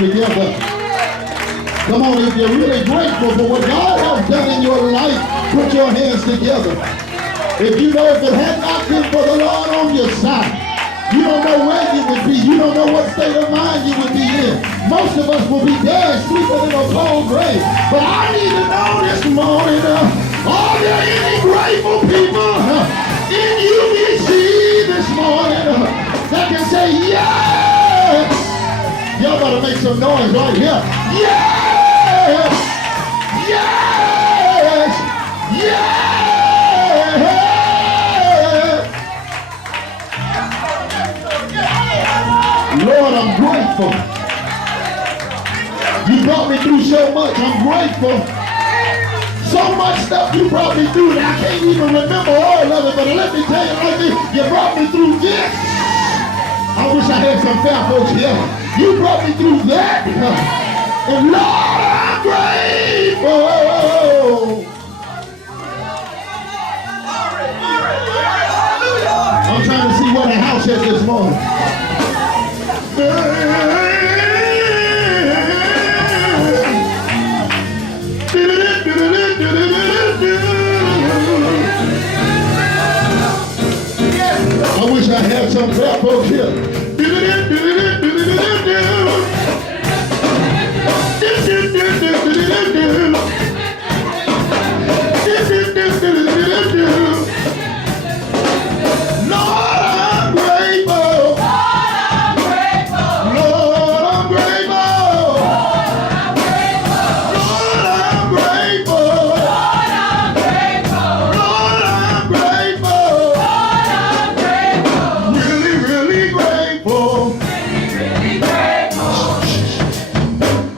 together. Come on, if you're really grateful for what God has done in your life, put your hands together. If you know if it had not been for the Lord on your side, you don't know where you would be. You don't know what state of mind you would be in. Most of us will be dead, sleeping in a cold grave. But I need to know this morning, are there any grateful people in UBC this morning that can say, yes? Y'all gotta make some noise right here. Yes! Yes! Yes! Lord, I'm grateful. You brought me through so much. I'm grateful. So much stuff you brought me through that I can't even remember all of it. But let me tell you like this, you brought me through this. I wish I had some fair folks here. You brought me through that. And Lord, I'm grateful. I'm trying to see what the house is this morning. I wish I had some black folks here.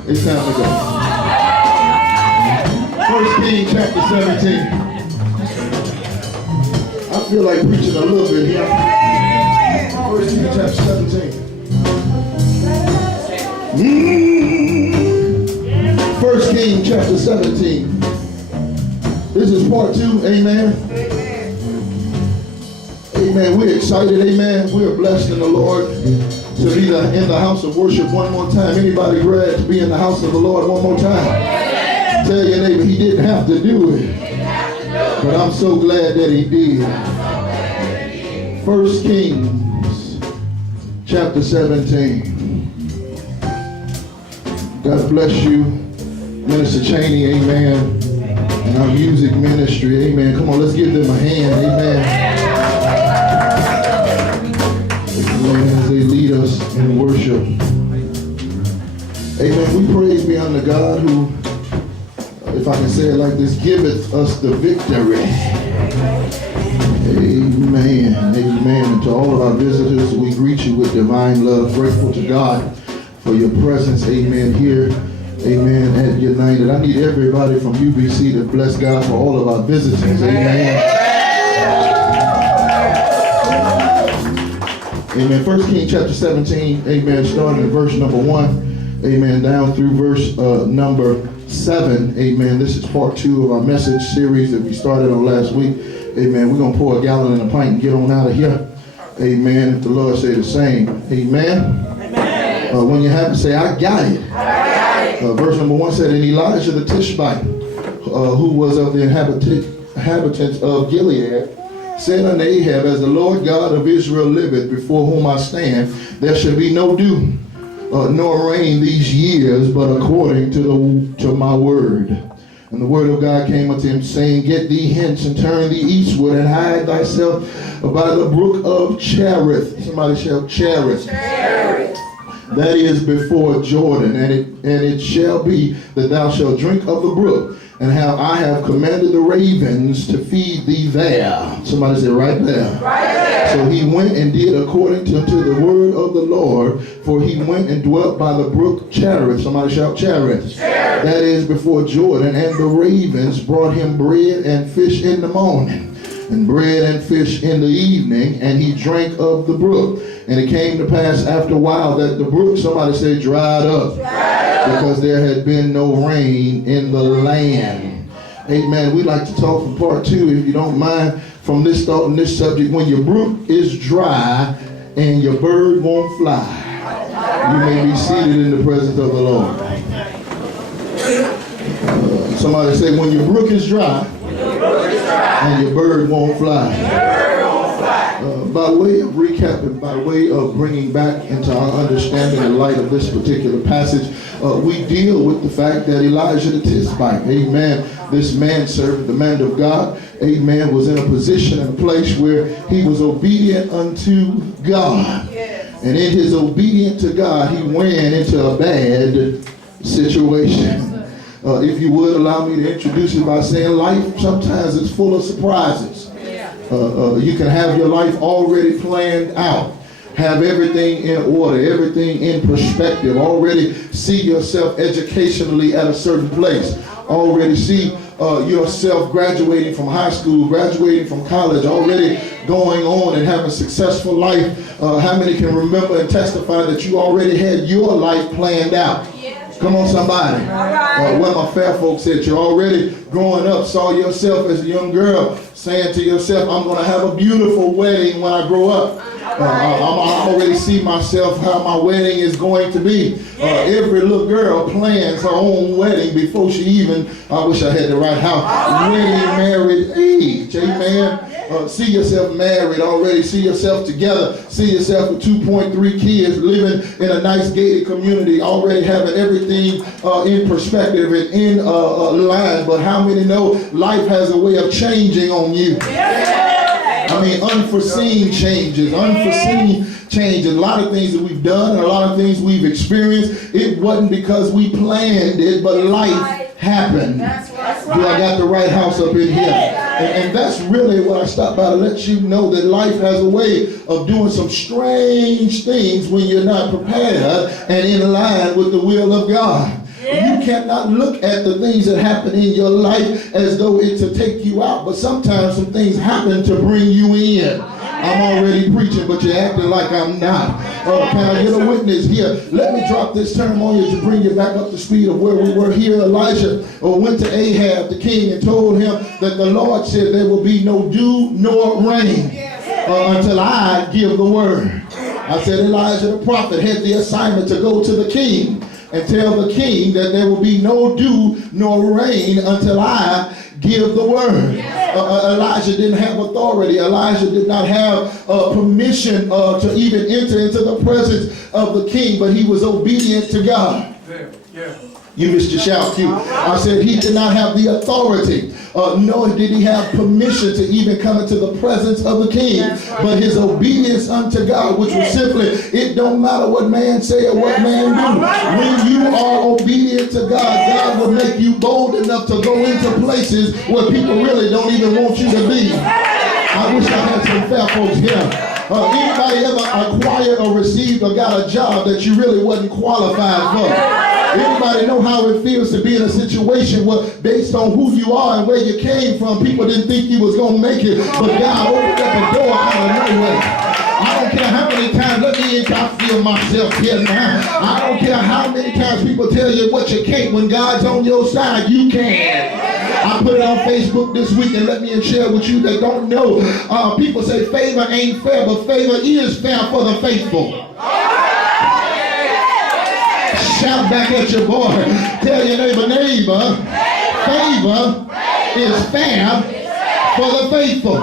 It's time to go. 1 Kings chapter 17. I feel like preaching a little bit here. 1 Kings chapter 17. 1 Kings chapter 17. This is part 2. Amen. Amen. We're excited. Amen. We're blessed in the Lord to be in the house of worship one more time. Anybody glad to be in the house of the Lord one more time? Yeah. Tell your neighbor he didn't have to do it. But I'm so glad that he did. 1 Kings chapter 17. God bless you, Minister Cheney, amen. And our music ministry, amen. Come on, let's give them a hand, amen. As they lead us in worship. Amen. We praise be unto God who, if I can say it like this, giveth us the victory. Amen. Amen. And to all of our visitors, we greet you with divine love. Grateful to God for your presence. Amen. Here. Amen. At United. I need everybody from UBC to bless God for all of our visitors. Amen. Amen. 1 Kings chapter 17, amen, starting in verse number 1, amen, down through verse number 7, amen. This is part 2 of our message series that we started on last week. Amen. We're going to pour a gallon in a pint and get on out of here. Amen. If the Lord say the same. Amen. Amen. When you have to say, I got it. I got it. Verse number 1 said, and Elijah the Tishbite, who was of the inhabitants of Gilead, said unto Ahab, as the Lord God of Israel liveth, before whom I stand, there shall be no dew, nor rain these years, but according to my word. And the word of God came unto him, saying, get thee hence, and turn thee eastward, and hide thyself by the brook of Cherith. Somebody shout Cherith. Cherith. That is before Jordan. And it shall be that thou shalt drink of the brook, and how I have commanded the ravens to feed thee there. Somebody say right there. Right there. So he went and did according to the word of the Lord, for he went and dwelt by the brook Cherith. Somebody shout Cherith. Cherith. That is before Jordan. And the ravens brought him bread and fish in the morning, and bread and fish in the evening, and he drank of the brook. And it came to pass after a while that the brook, somebody say, dried up. Because there had been no rain in the land. Amen. We'd like to talk from part 2, if you don't mind, from this thought and this subject. When your brook is dry and your bird won't fly. You may be seated in the presence of the Lord. Somebody say, when your brook is dry, and your bird won't fly. By way of recapping, by way of bringing back into our understanding in light of this particular passage, we deal with the fact that Elijah the Tishbite, amen, this manservant, the man of God, amen, was in a position and a place where he was obedient unto God. And in his obedience to God, he went into a bad situation. If you would allow me to introduce it by saying life sometimes is full of surprises. You can have your life already planned out, have everything in order, everything in perspective, already see yourself educationally at a certain place, already see yourself graduating from high school, graduating from college, already going on and having a successful life. How many can remember and testify that you already had your life planned out? Come on, somebody. What my fair folks said, you're already growing up, saw yourself as a young girl, saying to yourself, I'm going to have a beautiful wedding when I grow up. I already see myself how my wedding is going to be. Every little girl plans her own wedding before she even, I wish I had the right house, wedding, married age. Amen. See yourself married already, see yourself together, see yourself with 2.3 kids, living in a nice gated community, already having everything in perspective and in line. But how many know life has a way of changing on you? I mean, unforeseen changes, A lot of things that we've done and a lot of things we've experienced, it wasn't because we planned it, but life happened. Do I got the right house up in here? And that's really what I stopped by to let you know, that life has a way of doing some strange things when you're not prepared and in line with the will of God. You cannot look at the things that happen in your life as though it's to take you out, but sometimes some things happen to bring you in. I'm already preaching, but you're acting like I'm not. Can I get a witness here? Let me drop this term on you to bring you back up to speed of where we were here. Elijah went to Ahab, the king, and told him that the Lord said there will be no dew nor rain until I give the word. I said Elijah the prophet had the assignment to go to the king and tell the king that there will be no dew nor rain until I give the word. Elijah didn't have authority. Elijah did not have permission to even enter into the presence of the king, but he was obedient to God. You missed your shout cue. I said he did not have the authority, nor did he have permission to even come into the presence of the king. But his obedience unto God, which was simply, it don't matter what man say or what man do. When you are obedient to God, God will make you bold enough to go into places where people really don't even want you to be. I wish I had some fair folks here. Anybody ever acquired or received or got a job that you really wasn't qualified for? Anybody know how it feels to be in a situation where, based on who you are and where you came from, people didn't think you was going to make it, but God opened up a door out of nowhere. I don't care how many times, let me feel myself here now. I don't care how many times people tell you what you can't. When God's on your side, you can. I put it on Facebook this week, and let me share with you that don't know. People say favor ain't fair, but favor is fair for the faithful. Shout back at your boy. Tell your neighbor, favor is fair for the faithful.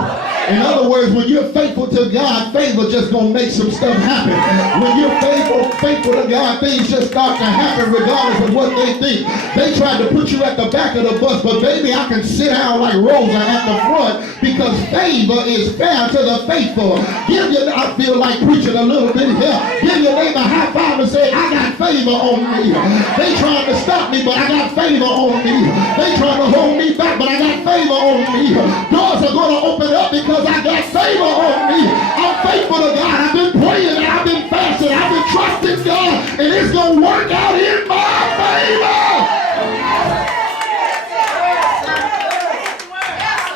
In other words, when you're faithful to God, favor just gonna make some stuff happen. When you're faithful to God, things just start to happen regardless of what they think. They tried to put you at the back of the bus, but baby, I can sit down like Rosa at the front because favor is fair to the faithful. I feel like preaching a little bit here. Give your neighbor a high five and say, I got favor on me. They trying to stop me, but I got favor on me. They trying to hold me back, but I got favor on me. Doors are going to open up because I got favor on me. I'm faithful to God. I've been praying and I've been fasting. I've been trusting God, and it's going to work out in my favor.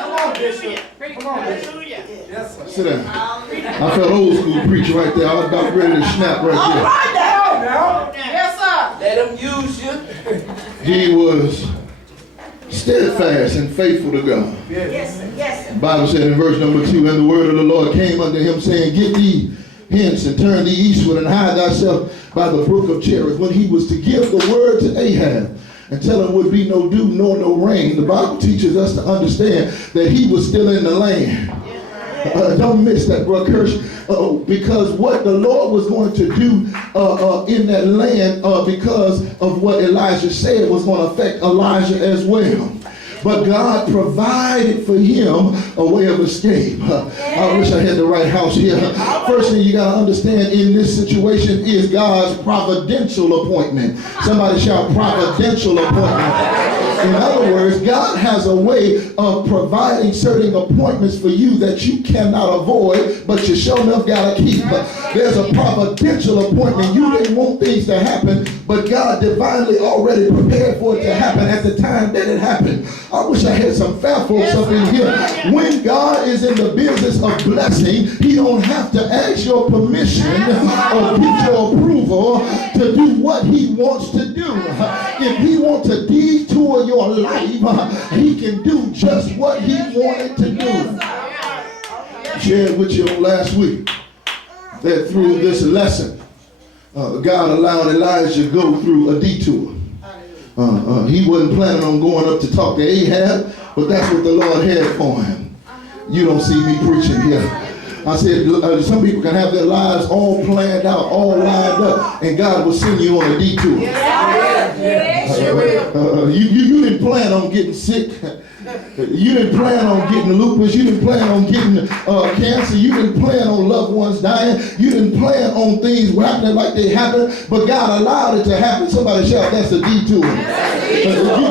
Come on, Bishop. Sit down. I felt old school preacher right there. I was about ready to snap right there. All right now. Yes, sir. Let him use you. He was steadfast and faithful to God. Yes, sir. The Bible said in verse number 2, and the word of the Lord came unto him, saying, get thee hence and turn thee eastward and hide thyself by the brook of Cherith. When he was to give the word to Ahab and tell him would be no dew nor no rain, the Bible teaches us to understand that he was still in the land. Don't miss that, Brother Kirsch, because what the Lord was going to do in that land because of what Elijah said was going to affect Elijah as well. But God provided for him a way of escape. I wish I had the right house here. First thing you got to understand in this situation is God's providential appointment. Somebody shout providential appointment. In other words, God has a way of providing certain appointments for you that you cannot avoid, but you sure enough got to keep. There's a providential appointment. You didn't want things to happen, but God divinely already prepared for it to happen at the time that it happened. I wish I had some fat folks up in here. When God is in the business of blessing, he don't have to ask your permission or get your approval to do what he wants to do. If he wants to detour your life, he can do just what he wanted to do. I shared with you last week that through this lesson, God allowed Elijah to go through a detour. He wasn't planning on going up to talk to Ahab, but that's what the Lord had for him. You don't see me preaching here. I said some people can have their lives all planned out, all lined up, and God will send you on a detour. You didn't plan on getting sick. You didn't plan on getting lupus. You didn't plan on getting cancer. You didn't plan on loved ones dying. You didn't plan on things happening like they happened, but God allowed it to happen. Somebody shout, that's a detour.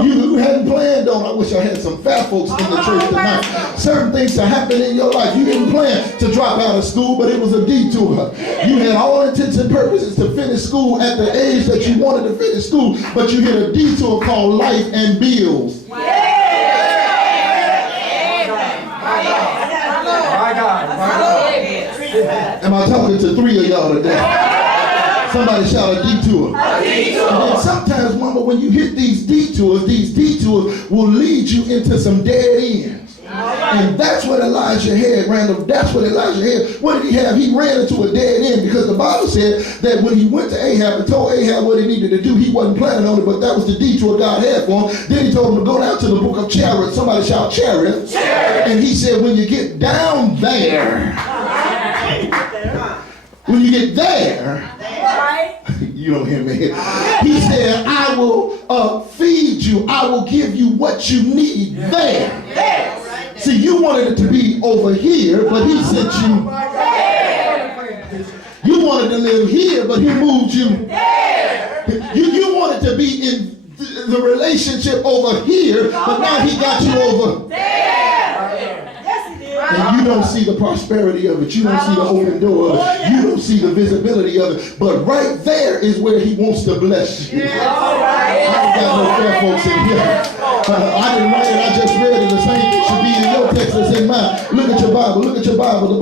You hadn't planned on, I wish I had some fat folks in the church tonight. Certain things to happen in your life. You didn't plan to drop out of school, but it was a detour. You had all intents and purposes to finish school at the age that you wanted to finish school, but you hit a detour called life and bills. Am I talking to three of y'all today? Somebody shout a detour. And then sometimes, mama, when you hit these detours will lead you into some dead ends. And that's what Elijah had, Randall. That's what Elijah had. What did he have? He ran into a dead end because the Bible said that when he went to Ahab and told Ahab what he needed to do, he wasn't planning on it, but that was the detour God had for him. Then he told him to go down to the book of Cherith. Somebody shout Cherith. And he said, when you get down there, when you get there, you don't hear me. He said, I will feed you. I will give you what you need there. See, you wanted it to be over here, but he sent you there. You wanted to live here, but he moved you there. You wanted to be in the relationship over here, but now he got you over there. And you don't see the prosperity of it. You don't see the open door of it. You don't see the visibility of it. But right there is where he wants to bless you. I ain't got no fair folks in here. I didn't write it. I just read it. The same thing should be in your text as in mine. Look at your Bible. Look at your Bible. The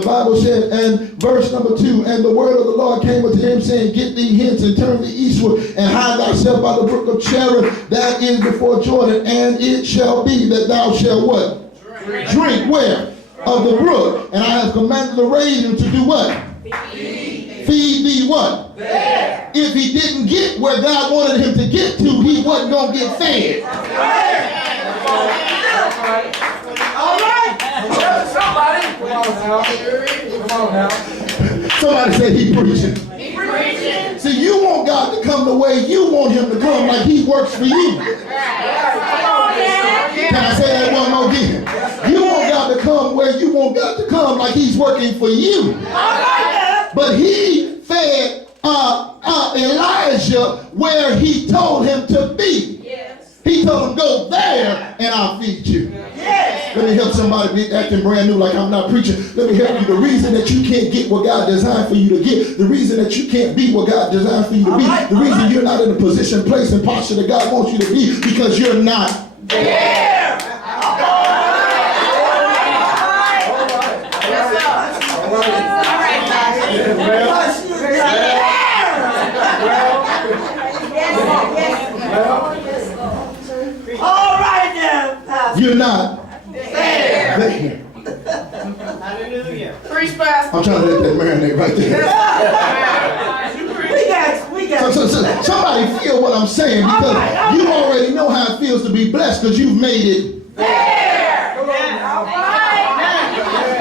Bible said, and verse number 2, and the word of the Lord came unto him, saying, get thee hence and turn thee eastward and hide thyself by the brook of Cherith, that is before Jordan, and it shall be that thou shalt what? Drink where? Of the brook. And I have commanded the raven to do what? Feed thee what? There. If he didn't get where God wanted him to get to, he wasn't going to get fed. All right. Somebody. Come on now. Somebody said he preaching. He preaching. See, you want God to come the way you want him to come, like he works for you. Can I say that one more again? You want God to come where you want God to come, like he's working for you. But he fed Elijah where he told him to be. He told him, go there and I'll feed you. Let me help somebody be acting brand new like I'm not preaching. Let me help you. The reason that you can't get what God designed for you to get, the reason that you can't be what God designed for you to be, the reason you're not in the position, place, and posture that God wants you to be, because you're not there. You're not there. Hallelujah. Preach, Pastor. I'm trying to let that marinate right there. We got. So somebody feel what I'm saying, because you already know how it feels to be blessed because you've made it there.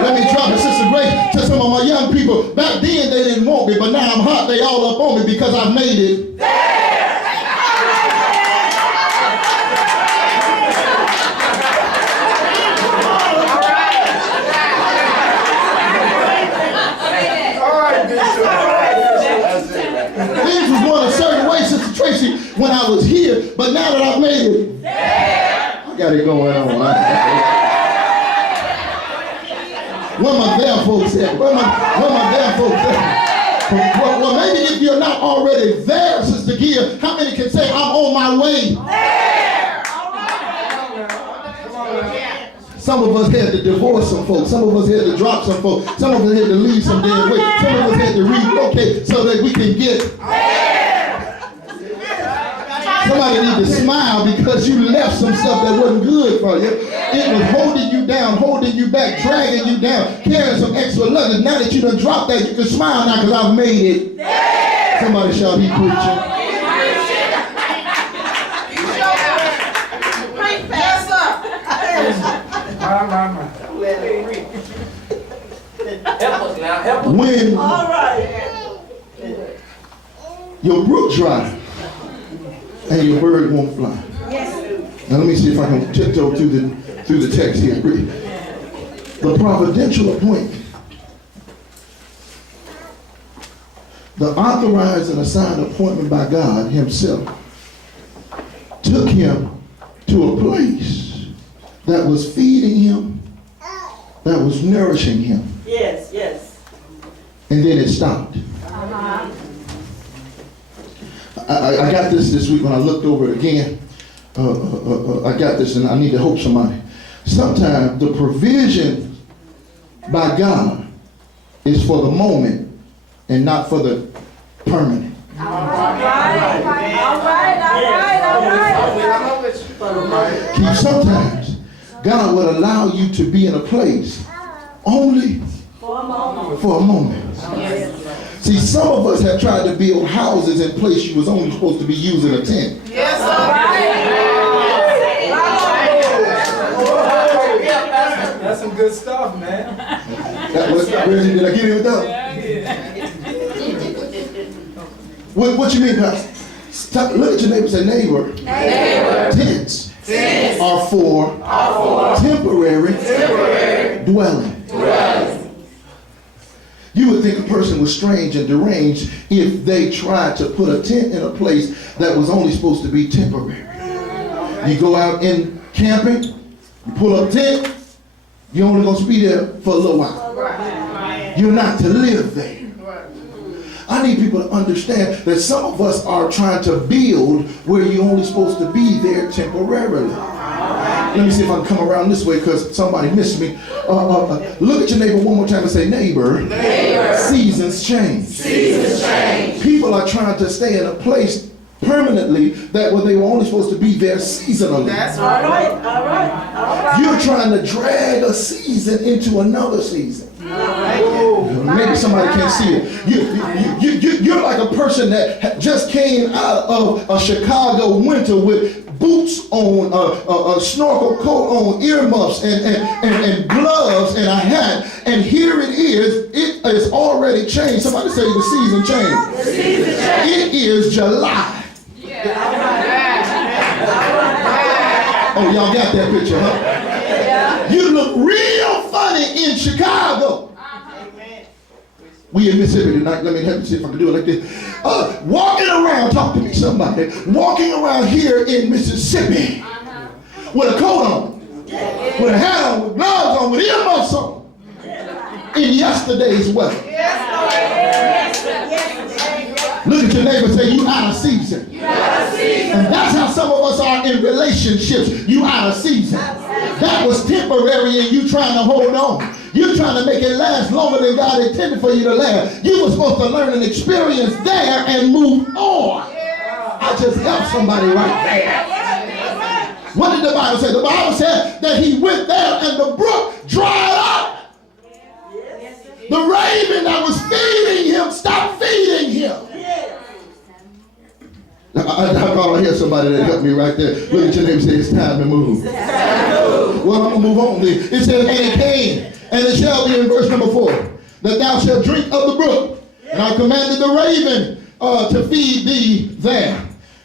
Let me drop it, Sister Grace, to some of my young people. Back then they didn't want me, but now I'm hot. They all up on me because I've made it there. Things was going a certain way, Sister Tracy, when I was here, but now that I've made it there, I got it going on. Where my there folks at? Where my there folks at? Well, maybe if you're not already there, Sister Gia, how many can say, I'm on my way there? Some of us had to divorce some folks. Some of us had to drop some folks. Some of us had to leave some dead weight. Some of us had to relocate so that we can get there. Somebody need to smile because you left some stuff that wasn't good for you. It was holding you down, holding you back, dragging you down, carrying some extra luggage. Now that you done dropped that, you can smile now because I've made it there. Somebody shout, he preaching. Yes, sir. Help us now. Help us. When All right. your brook dry and your bird won't fly. Yes. Now let me see if I can tiptoe through the text here. The providential appointment. The authorized and assigned appointment by God himself took him to a place that was feeding him, that was nourishing him. Yes, yes. And then it stopped. I got this week when I looked over it again. I got this and I need to help somebody. Sometimes the provision by God is for the moment and not for the permanent. All right. Sometimes God will allow you to be in a place only for a moment. See, some of us have tried to build houses in place you was only supposed to be using a tent. Yes, sir. That's some good stuff, man. Reggie, did I get it with that? What you mean, Pastor? Stop, look at your neighbor and say, neighbor. Tents are for temporary dwelling. You would think a person was strange and deranged if they tried to put a tent in a place that was only supposed to be temporary. You go out in camping, you pull up a tent, you're only going to be there for a little while. You're not to live there. I need people to understand that some of us are trying to build where you're only supposed to be there temporarily. Let me see if I can come around this way because somebody missed me. Look at your neighbor one more time and say, neighbor. Seasons change. People are trying to stay in a place permanently that when they were only supposed to be there seasonally. That's all right. You're trying to drag a season into another season. Maybe somebody can't see it. You're like a person that just came out of a Chicago winter with boots on, a snorkel coat on, earmuffs and gloves and a hat. And here it is already changed. Somebody say the season changed. It is July. Oh, y'all got that picture, huh? You look real funny in Chicago. We in Mississippi tonight. Let me help you see if I can do it like this. Walking around, talk to me, somebody. Walking around here in Mississippi with a coat on, with a hat on, with gloves on, with earmuffs on, in yesterday's weather. Look at your neighbor and say, you out of season. And that's how some of us are in relationships. You out of season. That was temporary and you trying to hold on. You're trying to make it last longer than God intended for you to last. You were supposed to learn and experience there and move on. I just helped somebody right there. What did the Bible say? The Bible said that he went there and the brook dried up. The raven that was feeding him stopped feeding him. I thought I hear somebody that helped me right there. Look at your neighbor and say, it's time to move. Well, I'm going to move on then. It says, and it came, and it shall be in verse number 4, that thou shalt drink of the brook. And I commanded the raven to feed thee there.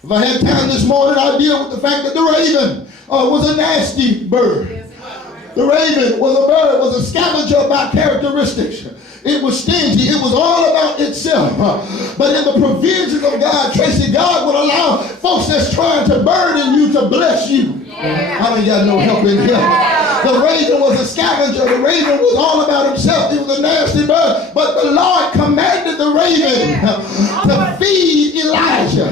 If I had time this morning, I'd deal with the fact that the raven was a nasty bird. The raven was a bird, was a scavenger by characteristics. It was stingy. It was all about itself. But in the provisions of God, Tracy, God would allow folks that's trying to burden you to bless you. I ain't got no help in here. The raven was a scavenger. The raven was all about himself. He was a nasty bird. But the Lord commanded the raven to feed Elijah.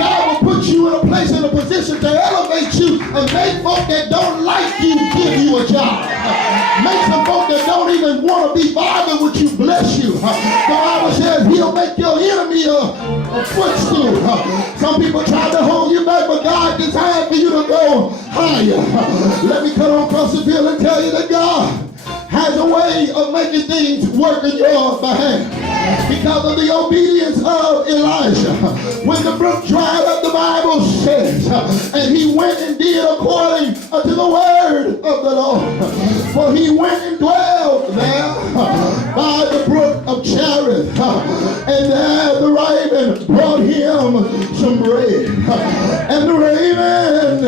God will put you in a place, in a position to elevate you and make folk that don't like you give you a job. Make some folk that don't even want to be bothered with you bless you. The Bible says he'll make your enemy a footstool. Some people try to hold you back, but God designed for you to go higher. Let me cut on across the field and tell you that God has a way of making things work in your behalf. Because of the obedience of Elijah. When the brook dried up, the Bible says, and he went and did according to the word of the Lord. For he went and dwelled there by the brook of Cherith. And there the raven brought him some bread. And the raven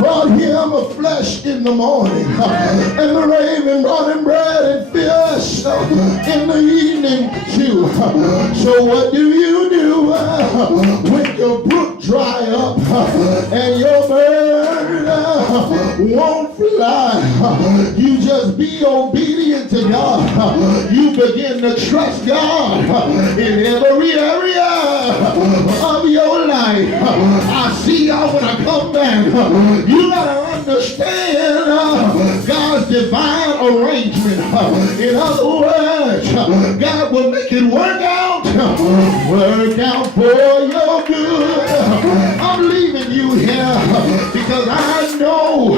brought him a flesh in the morning. And the raven brought him bread and fish in the evening too. So what do you do when your brook dry up and your bird won't fly? You just be obedient to God. You begin to trust God in every area of your life. I see y'all when I come back. You gotta understand God's divine arrangement. In other words, God will make it work out for your good. I'm leaving you here because I know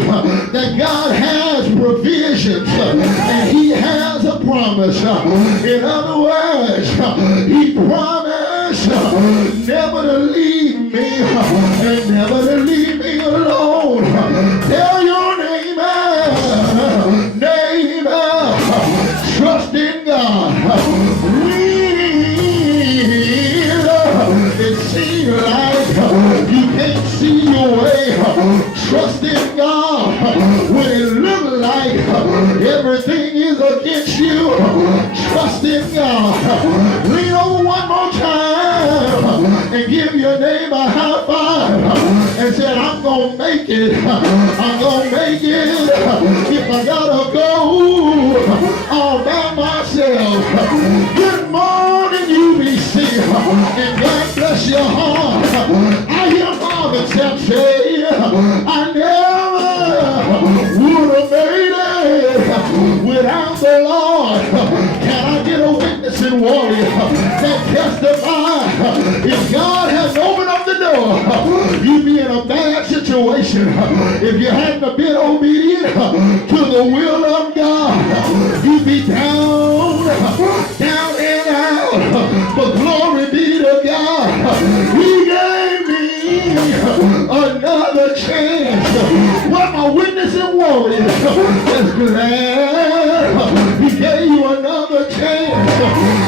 that God has provisions and he has a promise. In other words, he promised never to leave me and never to leave me alone. Tell your neighbor, trust in God. It seems like you can't see your way. Trust in God. When it looks like everything is against you, trust in God. Lean over one more time and give your neighbor a high five and say, I'm going to make it. I'm going to make it. If I got to go all by myself. Good morning, UBC. And God bless your heart. I hear Mom and Sam say, I never would have made it without the Lord. Can I get a witness and warrior that testify? If God has opened up the door, you'd be in a bad situation. If you hadn't been obedient to the will of God, you'd be down and out. But glory be to God. He gave me another chance. What my witness and warrior is glad he gave you another chance.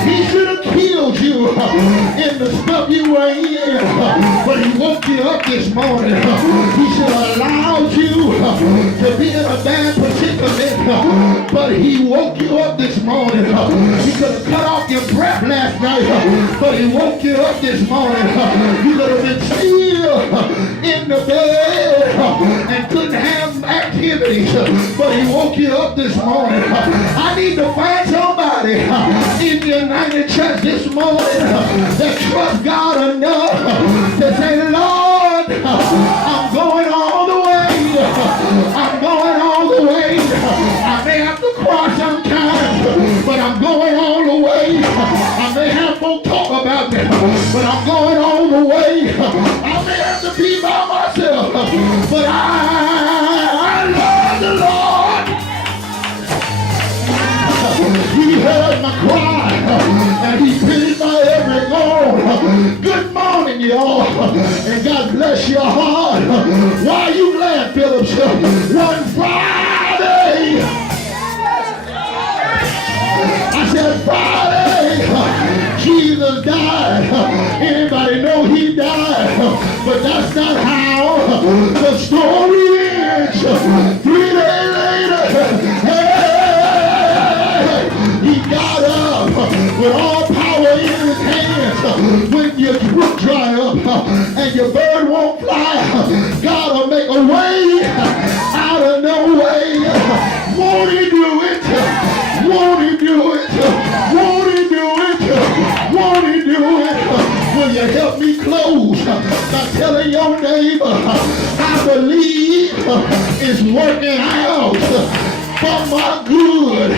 He should have killed you in the stuff you were in, but he woke you up this morning. He should have allowed you to be in a bad predicament, but he woke you up this morning. He could have cut off your breath last night, but he woke you up this morning. You could have been still in the bed and couldn't have activities, but he woke you up this morning. I need to find somebody in United Church this morning that trusts God enough to say, Lord, I'm going all the way. I'm going all the way. I may have to cry sometimes, but I'm going all the way. I may have folk talk about me, but I'm going all the way. I may have to be by myself, but I love the Lord. He heard my y'all. And God bless your heart. Why are you glad, Phillips? One Friday. I said Friday. Jesus died. Anybody know he died? But that's not how the story ends. 3 days later, hey, he got up with all power in his hands. When your brook dry up and your bird won't fly, God will make a way out of no way. Won't he do it? Won't he do it? Won't he do it? Won't he do it? Will you help me close by telling your neighbor, I believe it's working out for my good.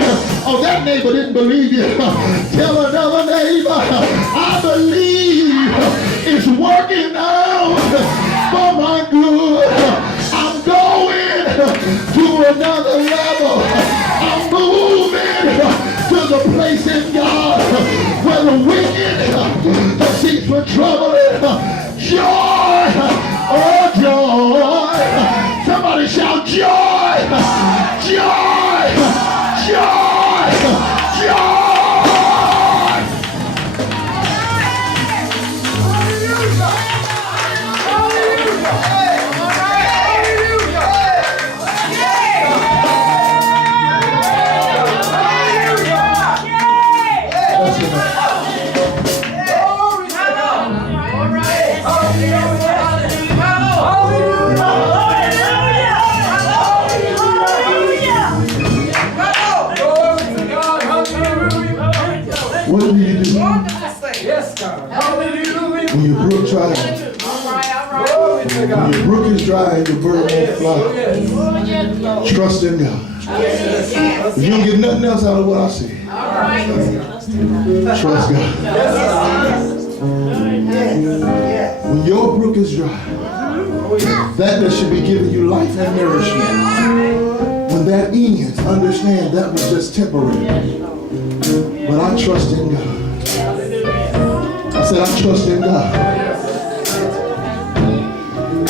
Oh, that neighbor didn't believe you. Tell another neighbor, I believe it's working out for my good. I'm going to another level. I'm moving to the place in God where the wicked, the seeks for trouble, joy, oh joy. Somebody shout joy, joy, joy, joy. What do you do? Yes, God. Hallelujah. When your brook dry, when your brook is dry and your bird won't fly, trust in God. If you don't get nothing else out of what I say, trust God. When your brook is dry, that should be giving you life and nourishment. When that ends, understand that was just temporary. But I trust in God. I said, I trust in God.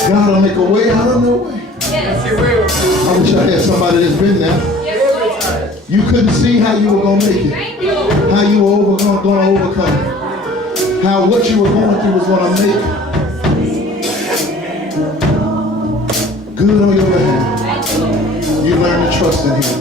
God will make a way out of no way. I wish I had somebody that's been there. You couldn't see how you were going to make it. How you were going to overcome it. How what you were going through was going to make good on your behalf. You learn to trust in Him.